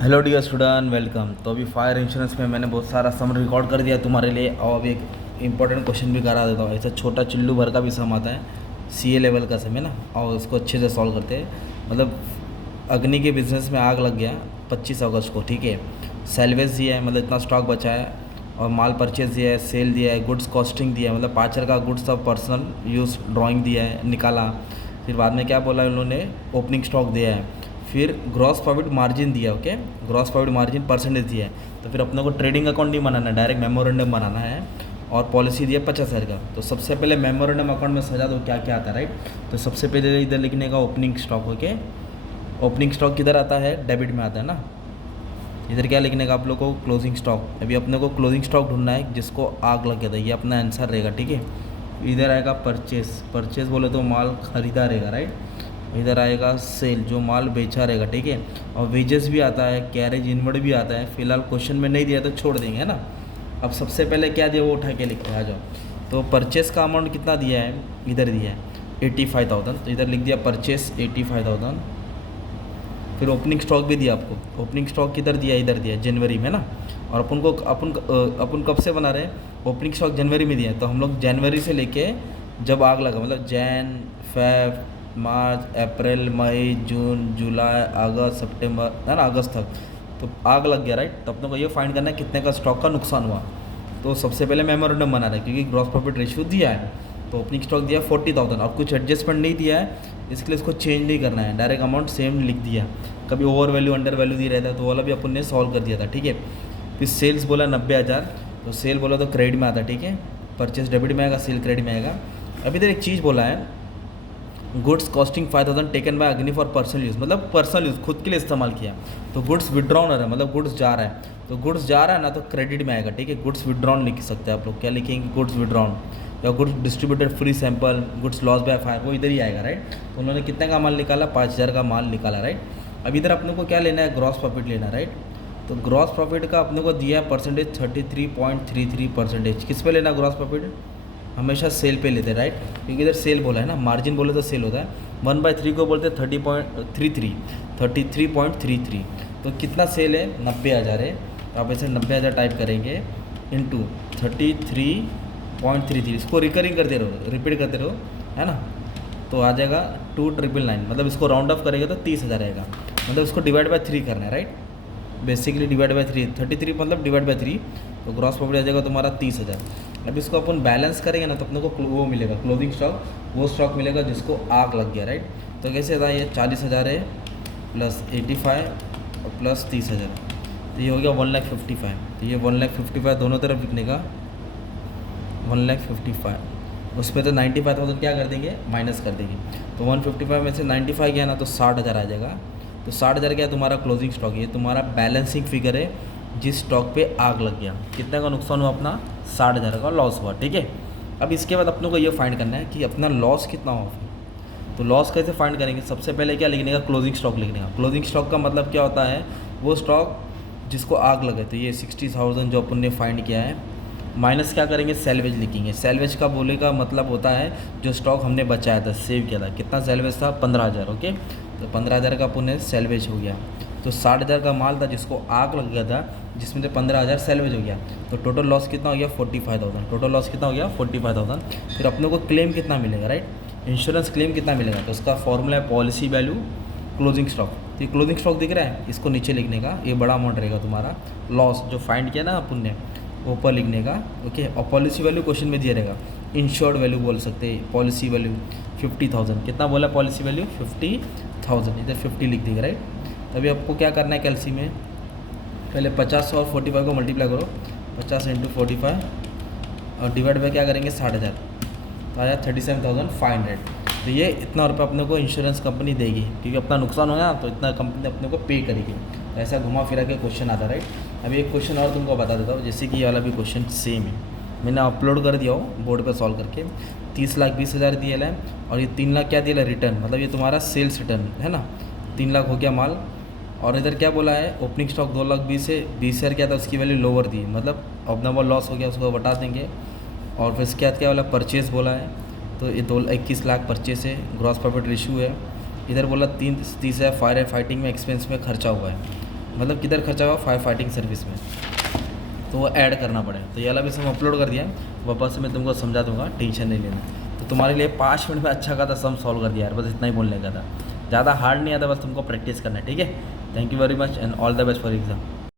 Hello dear student, welcome. तो अभी fire insurance में मैंने बहुत सारा सम रिकॉर्ड कर दिया तुम्हारे लिए, और अभी एक इंपॉर्टेंट क्वेश्चन भी करा देता हूँ। ऐसा छोटा चिल्लू भर का भी सम आता है, सीए लेवल का सम है ना, और उसको अच्छे से सॉल्व करते हैं। मतलब अग्नि के बिजनेस में आग लग गया 25 अगस्त को, ठीक है। सेल्वेज दिया है, मतलब इतना स्टॉक बचा है, और माल परचेज दिया है, सेल दिया है, गुड्स कॉस्टिंग दिया है, मतलब 5,000 का गुड्स सब पर्सनल यूज़ ड्राइंग दिया है, निकाला। फिर बाद में क्या बोला उन्होंने, ओपनिंग स्टॉक दिया है। फिर ग्रॉस प्रॉफिट मार्जिन दिया, okay, gross profit margin percentage दिया है। तो फिर अपने को ट्रेडिंग अकाउंट नहीं बनाना है, डायरेक्ट मेमोरेंडम बनाना है। और पॉलिसी दिया 50,000 का। तो सबसे पहले मेमोरेंडम अकाउंट में सजा दो क्या क्या आता है, राइट। तो सबसे पहले इधर लिखने का opening stock, okay. Opening stock किधर आता है, डेबिट में आता है ना। इधर क्या लिखने का आप लोग को, क्लोजिंग स्टॉक। अभी अपने को क्लोजिंग स्टॉक ढूंढना है जिसको आग लग गया था, ये अपना आंसर रहेगा, ठीक है। इधर आएगा परचेस, परचेस बोले तो माल खरीदा रहेगा, राइट। इधर आएगा सेल, जो माल बेचा रहेगा, ठीक है। और वेजेस भी आता है, कैरेज इनवर्ड भी आता है। फिलहाल क्वेश्चन में नहीं दिया तो छोड़ देंगे, है ना। अब सबसे पहले क्या दिया वो उठा के लिखते हैं, आ जाओ। तो परचेस का अमाउंट कितना दिया है, इधर दिया है 85,000, तो इधर लिख दिया परचेस 85,000। फिर ओपनिंग स्टॉक भी दिया आपको। ओपनिंग स्टॉक किधर दिया, इधर दिया जनवरी में ना। और अपन कब से बना रहे हैं, ओपनिंग स्टॉक जनवरी में दिया है। तो हम लोग जनवरी से लेके जब आग लगा, मतलब जैन, फेब, मार्च, अप्रैल, मई, जून, जुलाई, अगस्त, सितंबर, है ना, अगस्त तक तो आग लग गया, राइट। तो अपने को ये फाइंड करना है कितने का स्टॉक का नुकसान हुआ। तो सबसे पहले मेमोरेंडम बना रहा है, क्योंकि ग्रॉस प्रॉफिट रेशियो दिया है। तो ओपनिंग स्टॉक दिया 40,000, और कुछ एडजस्टमेंट नहीं दिया है, इसके लिए इसको चेंज नहीं करना है, डायरेक्ट अमाउंट सेम लिख दिया। कभी ओवर वैल्यू अंडर वैल्यू दी रहता है तो वो वाला भी अपन ने सॉल्व कर दिया था, ठीक है। फिर सेल्स बोला 90,000, तो सेल बोला तो क्रेडिट में आता है, ठीक है। परचेस डेबिट में आएगा, सेल क्रेडिट में आएगा। अभी इधर एक चीज़ बोला है, गुड्स कॉस्टिंग 5,000 टेकन बाय अग्नि फॉर पर्सनल यूज़, मतलब पर्सनल यूज़ खुद के लिए इस्तेमाल किया। तो गुड्स विड्रॉन है, मतलब गुड्स जा रहा है। तो गुड्स जा रहा है ना, तो क्रेडिट में आएगा, ठीक है। गुड्स विड्रॉन लिख सकते हैं आप लोग, क्या लिखेंगे, गुड्स विड्रॉन। या goods distributed free sample, goods loss by fire, वो इधर ही आएगा, राइट। तो उन्होंने कितने का माल निकाला, 5,000 का माल निकाला, राइट। अब इधर अपने को क्या लेना है, ग्रॉस प्रॉफिट लेना है, राइट। तो ग्रॉस प्रॉफिट का अपने को दिया है परसेंटेज 33.33%। किस पे लेना ग्रॉस प्रॉफिट, हमेशा सेल पे लेते हैं, राइट। क्योंकि इधर सेल बोला है ना, मार्जिन बोले तो सेल होता है। 1/3 को बोलते हैं 33.33। तो कितना सेल है, 90,000 है। तो आप ऐसे 90,000 टाइप करेंगे इंटू 33.33, इसको रिकरिंग करते रहो, रिपीट करते रहो, है ना। तो आ जाएगा 2,999, मतलब इसको राउंड ऑफ करेंगे तो 30,000 आएगा। मतलब इसको डिवाइड बाय 3 करना है, राइट। बेसिकली डिवाइड बाय 3, 33 मतलब डिवाइड बाय 3। तो ग्रॉस प्रॉफिट आ जाएगा तुम्हारा 30,000। अब इसको अपन बैलेंस करेंगे ना, तो अपने को वो मिलेगा क्लोजिंग स्टॉक, वो स्टॉक मिलेगा जिसको आग लग गया, राइट। तो कैसे था, ये 40,000 है प्लस 85 और प्लस 30,000, तो ये हो गया 1,55,000। तो ये 1,55,000 दोनों तरफ लिखने का, 1,55,000। उस पर तो 95,000 क्या कर देंगे, माइनस कर देंगे। तो 155 में से 95 गया ना, तो 60,000 आ जाएगा। तो 60,000 क्या है, तुम्हारा क्लोजिंग स्टॉक, ये तुम्हारा बैलेंसिंग फिगर है जिस स्टॉक पे आग लग गया। कितना का नुकसान हुआ अपना, 60,000 का लॉस हुआ, ठीक है। अब इसके बाद अपने को ये फाइंड करना है कि अपना लॉस कितना हुआ। तो लॉस कैसे फाइंड करेंगे, सबसे पहले क्या लिखने का, क्लोजिंग स्टॉक लिखने का। क्लोजिंग स्टॉक का मतलब क्या होता है, वो स्टॉक जिसको आग लगे। तो ये 60,000 जो अपन ने फाइंड किया है, माइनस क्या करेंगे, सेल्वेज लिखेंगे। सेल्वेज का बोले का मतलब होता है जो स्टॉक हमने बचाया था, सेव किया था। कितना सेल्वेज था, 15,000, ओके। तो 15,000 का पुण्य सेल्वेज हो गया। तो 60,000 का माल था जिसको आग लग गया था, जिसमें से 15,000 सेल्वेज हो गया। तो टोटल लॉस कितना हो गया, 45,000। टोटल लॉस कितना हो गया, 45,000। फिर अपने को क्लेम कितना मिलेगा, राइट, इंश्योरेंस क्लेम कितना मिलेगा। तो उसका फॉर्मूला है पॉलिसी वैल्यू क्लोजिंग स्टॉक। तो ये क्लोजिंग स्टॉक दिख रहा है, इसको नीचे लिखने का, ये बड़ा अमाउंट रहेगा तुम्हारा। लॉस जो फाइंड किया ना अपन ने, ऊपर लिखने का, ओके। और पॉलिसी वैल्यू क्वेश्चन में दिया रहेगा, इंश्योर्ड वैल्यू बोल सकते हैं। पॉलिसी वैल्यू 50,000, कितना बोला पॉलिसी वैल्यू, 50,000, इधर 50 लिख देगा, राइट। तभी आपको क्या करना है कैलसी में, पहले 50 और 45 को मल्टीप्लाई करो, 50 इंटू 45 और डिवाइड बाई क्या करेंगे, 60,000, तो आया 37,500। तो ये इतना रुपये अपने को इंश्योरेंस कंपनी देगी, क्योंकि अपना नुकसान होगा तो इतना कंपनी अपने को पे करेगी। तो ऐसा घुमा फिरा के क्वेश्चन आता, राइट। अभी एक क्वेश्चन और तुमको बता देता हूँ, जैसे कि ये वाला भी क्वेश्चन सेम है, मैंने अपलोड कर दिया हो बोर्ड पर सॉल्व करके। 30,20,000 दिया है, और ये 3 लाख क्या दिया है, रिटर्न, मतलब ये तुम्हारा सेल्स रिटर्न है ना। 3 लाख हो गया माल। और इधर क्या बोला है, ओपनिंग स्टॉक 2,20,000 है, 20,000 क्या था उसकी वैल्यू लोअर दी, मतलब ऑब्नॉर्मल लॉस हो गया, उसको बता देंगे। और फिर इसके बाद क्या बोला, परचेस बोला है, तो ये 21 लाख परचेस है, ग्रॉस प्रॉफिट रेशियो है। इधर बोला 30,000 फायर फाइटिंग में एक्सपेंस में खर्चा हुआ है। मतलब किधर खर्चा हुआ फायर फाइटिंग सर्विस में, तो वो ऐड करना पड़ेगा। तो ये वाला भी सम अपलोड कर दिया है, वापस से मैं तुमको समझा दूंगा, टेंशन नहीं लेना। तो तुम्हारे लिए 5 मिनट में अच्छा खासा सम सॉल्व कर दिया यार, बस इतना ही बोलने का था। ज़्यादा हार्ड नहीं आता, बस तुमको प्रैक्टिस करना है, ठीक है। Thank you very much and all the best for exam.